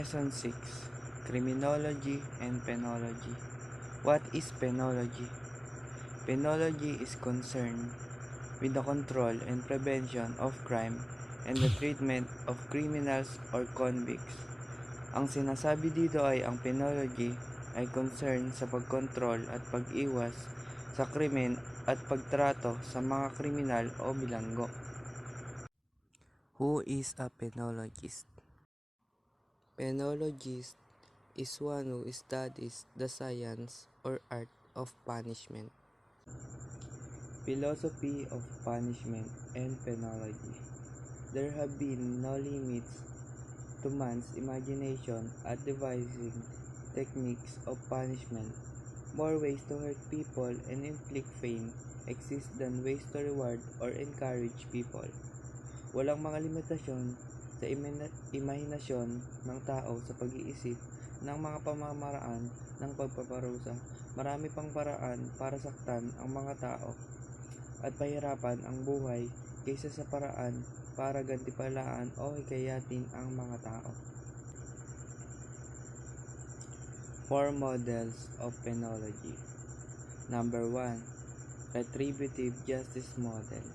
Lesson 6, Criminology and Penology. What is Penology? Penology is concerned with the control and prevention of crime and the treatment of criminals or convicts. Ang sinasabi dito ay ang penology ay concern sa pagkontrol at pag-iwas sa krimen at pagtrato sa mga kriminal o bilanggo. Who is a penologist? Penologist is one who studies the science or art of punishment. Philosophy of punishment and penology. There have been no limits to man's imagination at devising techniques of punishment. More ways to hurt people and inflict pain exist than ways to reward or encourage people. Walang mga limitasyon sa imahinasyon ng tao sa pag-iisip ng mga pamamaraan ng pagpaparusa. Marami pang paraan para saktan ang mga tao at pahirapan ang buhay kaysa sa paraan para gantimpalaan o hikayatin ang mga tao. 4 models of penology. Number 1. Retributive justice model.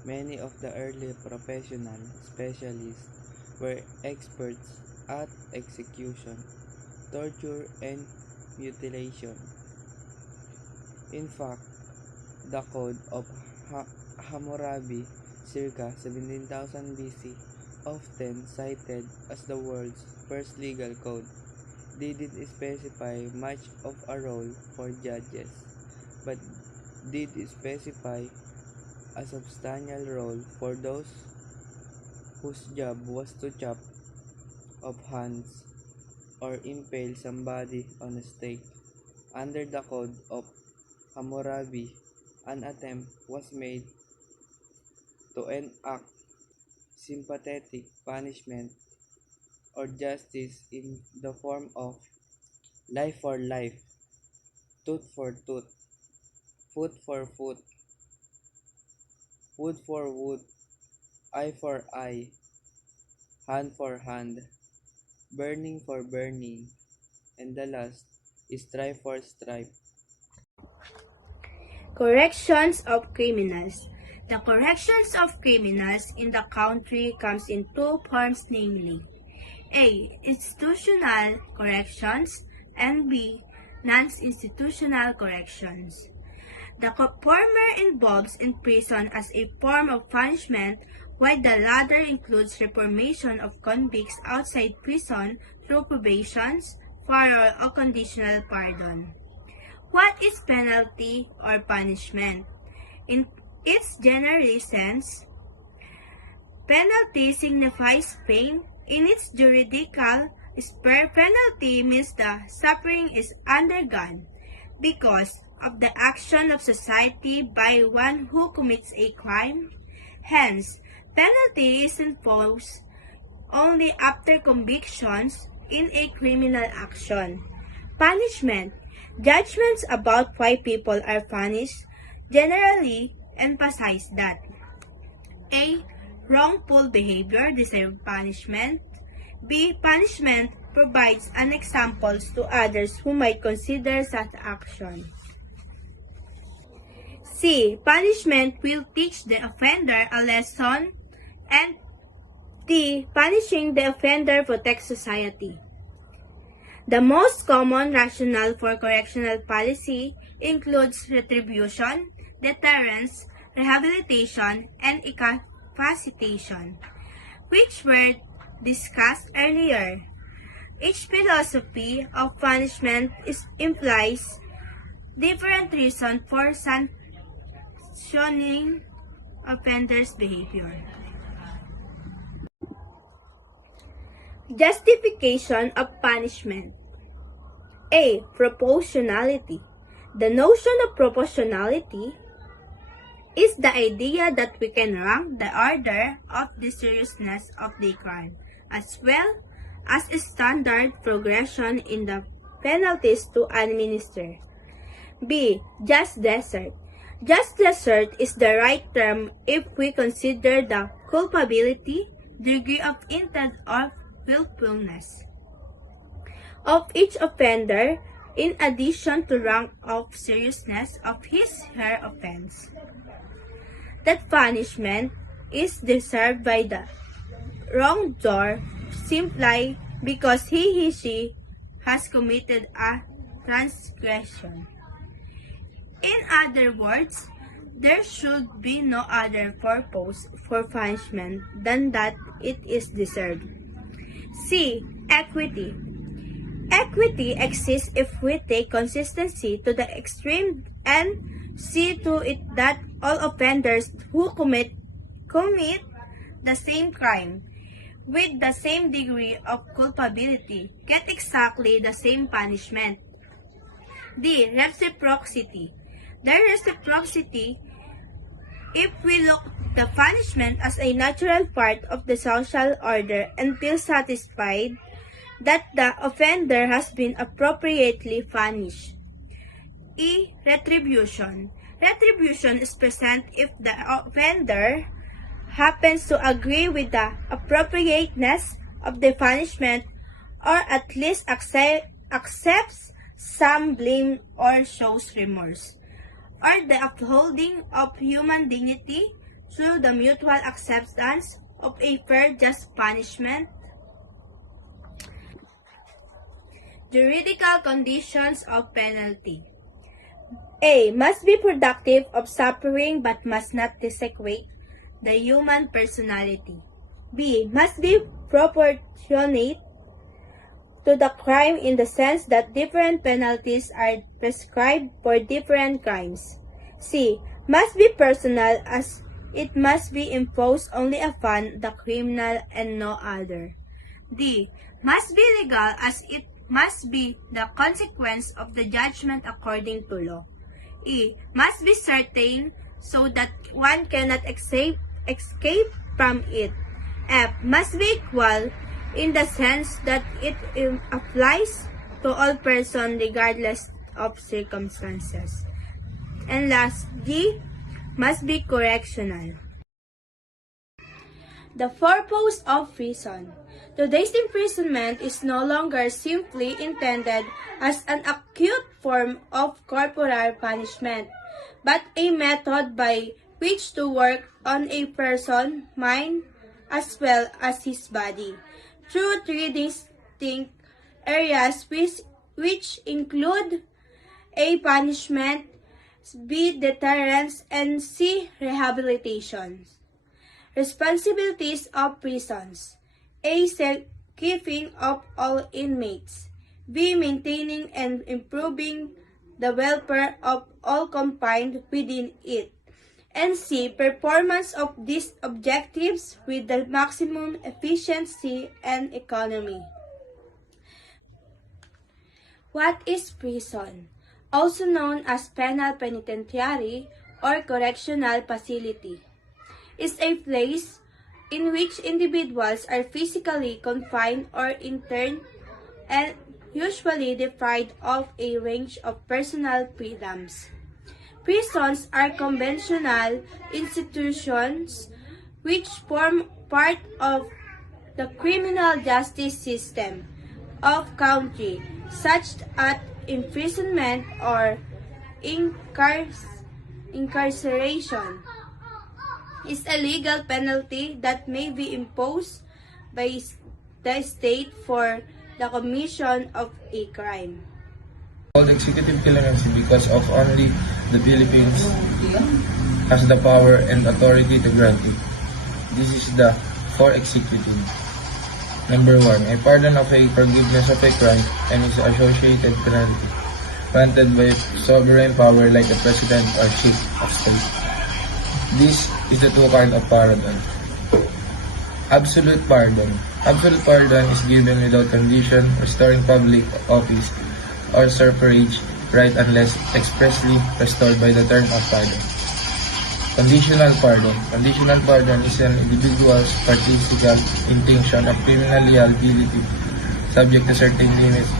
Many of the early professional specialists were experts at execution, torture, and mutilation. In fact, the Code of Hammurabi circa 17,000 BC, often cited as the world's first legal code, didn't specify much of a role for judges, but did specify a substantial role for those whose job was to chop off hands or impale somebody on a stake. Under the Code of Hammurabi, an attempt was made to enact sympathetic punishment or justice in the form of life for life, tooth for tooth, foot for foot, wood for wood, eye for eye, hand for hand, burning for burning, and the last is stripe for stripe. Corrections of criminals. The corrections of criminals in the country comes in 2 forms, namely A. Institutional corrections and B. Non-institutional corrections. The former involves in prison as a form of punishment, while the latter includes reformation of convicts outside prison through probations, parole, or conditional pardon. What is penalty or punishment? In its general sense, penalty signifies pain. In its juridical sphere, penalty means the suffering is undergone because of the action of society by one who commits a crime. Hence, penalty is imposed only after convictions in a criminal action. Punishment. Judgments about why people are punished generally emphasize that A. Wrongful behavior deserves punishment. B. Punishment provides an examples to others who might consider such action. C. Punishment will teach the offender a lesson. And D. Punishing the offender protects society. The most common rationale for correctional policy includes retribution, deterrence, rehabilitation, and incapacitation, which were discussed earlier. Each philosophy of punishment implies different reasons for sanctioning offenders' behavior. Justification of punishment. A. Proportionality. The notion of proportionality is the idea that we can rank the order of the seriousness of the crime, as well as a standard progression in the penalties to administer. B. Just desert. Just desert is the right term if we consider the culpability, degree of intent, or willfulness. of each offender in addition to rank of seriousness of his/her offense. That punishment is deserved by the wrongdoer simply because he/she has committed a transgression. In other words, there should be no other purpose for punishment than that it is deserved. C. Equity. Equity exists if we take consistency to the extreme and see to it that all offenders who commit the same crime with the same degree of culpability get exactly the same punishment. D. Reciprocity. The reciprocity, if we look the punishment as a natural part of the social order until satisfied that the offender has been appropriately punished. E. Retribution. Retribution is present if the offender happens to agree with the appropriateness of the punishment or at least accepts some blame or shows remorse, or the upholding of human dignity through the mutual acceptance of a fair just punishment. Juridical conditions of penalty. A. Must be productive of suffering but must not desecrate the human personality. B. Must be proportionate to the crime in the sense that different penalties are prescribed for different crimes. C. Must be personal as it must be imposed only upon the criminal and no other. D. Must be legal as it must be the consequence of the judgment according to law. E. Must be certain so that one cannot escape from it. F. Must be equal in the sense that it applies to all persons regardless of circumstances. And last, G. Must be correctional. The purpose of prison. Today's imprisonment is no longer simply intended as an acute form of corporal punishment, but a method by which to work on a person's mind as well as his body, through three distinct areas which include A. Punishment, B. Deterrence, and C. Rehabilitation. Responsibilities of prisons. A. Safekeeping of all inmates. B. Maintaining and improving the welfare of all confined within it. And C. Performance of these objectives with the maximum efficiency and economy. What is prison? Also known as penal penitentiary or correctional facility, is a place in which individuals are physically confined or interned and usually deprived of a range of personal freedoms. Prisons are conventional institutions which form part of the criminal justice system of country, such as imprisonment or incarceration is a legal penalty that may be imposed by the state for the commission of a crime. Called executive clemency because of only the Philippines has the power and authority to grant it. This is the for executive. Number 1, a pardon of a forgiveness of a crime and its associated penalty, granted by sovereign power like the president or chief of state. This is the two kind of pardon. Absolute pardon. Absolute pardon is given without condition, restoring public office or suffrage right unless expressly restored by the term of pardon. Conditional pardon. Conditional pardon is an individual's particical intention of criminal liability subject to certain limits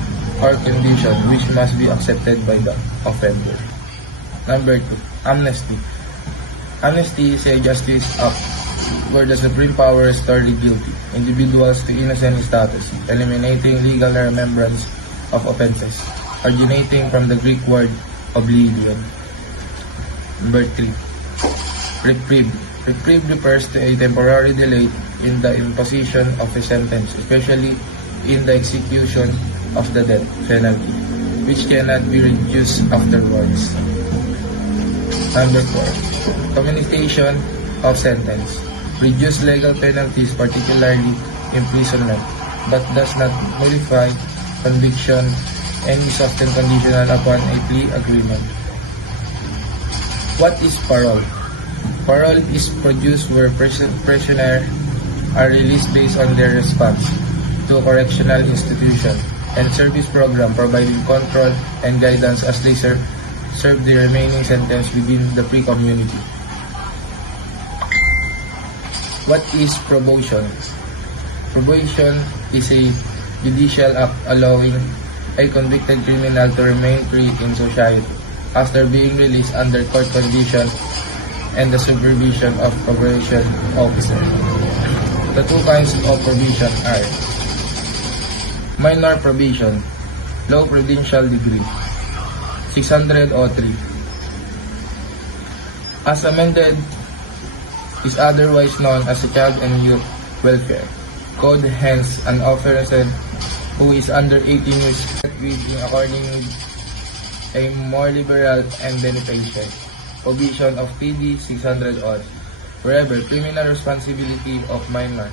or conditions which must be accepted by the offender. Number 2, amnesty. Amnesty is a justice act where the supreme power restored the guilty individuals to innocent status, eliminating legal remembrance of offenses, originating from the Greek word oblivion. Number 3. Reprieve. Reprieve refers to a temporary delay in the imposition of a sentence, especially in the execution of the death penalty, which cannot be reduced afterwards. Number 4. Commutation of sentence. Reduce legal penalties, particularly imprisonment, but does not nullify conviction and is often conditional upon a plea agreement. What is parole? Parole is produced where prisoners are released based on their response to a correctional institution and service program, providing control and guidance as they serve the remaining sentence within the free community. What is probation? Probation is a judicial act allowing a convicted criminal to remain free in society after being released under court condition and the supervision of probation officer. The two kinds of probation are minor probation, low prudential degree, 603. As amended, is otherwise known as the Child and Youth Welfare Code, hence an offender who is under 18 years with according a more liberal and beneficial provision of PD 600 odd. Wherever criminal responsibility of minor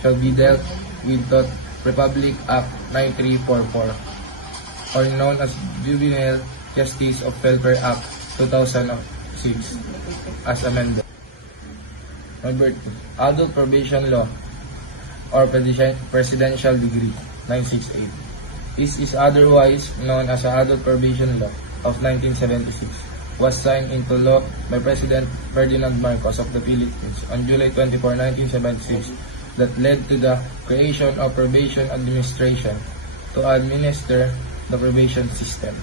shall be dealt with the Republic Act 9344 or known as Juvenile Justice of Welfare Act 2006 as amended. Number 2. Adult Probation Law or Presidential Decree 968. This is otherwise known as the Adult Probation Law of 1976. Was signed into law by President Ferdinand Marcos of the Philippines on July 24, 1976 that led to the creation of Probation Administration to administer the probation system.